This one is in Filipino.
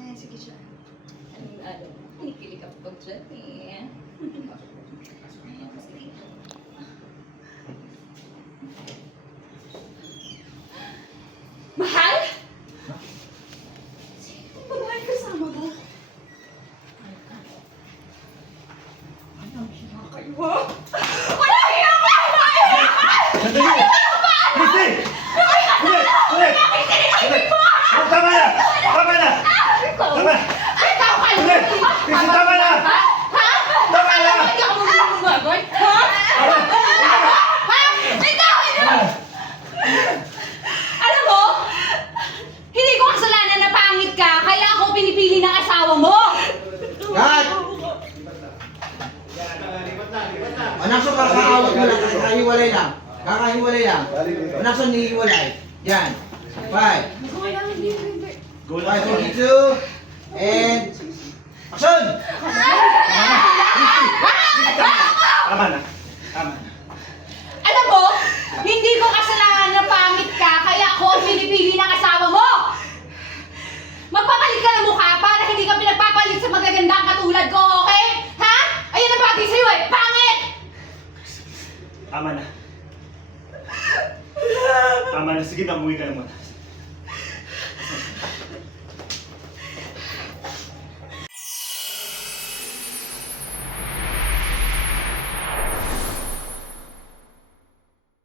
Eh, sige siya. Kinikilig ako dyan eh. Mahal? Sino itong babae kasama mo? Anong hiya kayo? Wala hiya ka! Sandali! Christy! Ulit! Ulit! Ulit! Tama na! Tama na! Tama! Ay, tao kayo! Ulit! Christy, tama na! Ha? Tama na! Hindi ako magagawin! Ha? Ha? Ikaw! Alam mo, hindi ko kasalanan na pangit ka, kaya ako pinipili ng asawa mo! Kat! Anakso kakaawag mo lang, kakahiwalay lang. Kakahiwalay lang. Anakso nihiwalay. Yan. 5. Go 5, lang! 42. And... Action! Tama na! Tama na! Alam mo, hindi ko kasalanan na pangit ka, kaya ako ang pinipili ng asawa mo! Magpapalit ka ng mukha para hindi ka pinagpapalit sa magagandang katulad ko, okay? Ha? Ayun ang bagay sa'yo eh, pangit! Tama na! Tama na, sige na, umuwi ka na muna.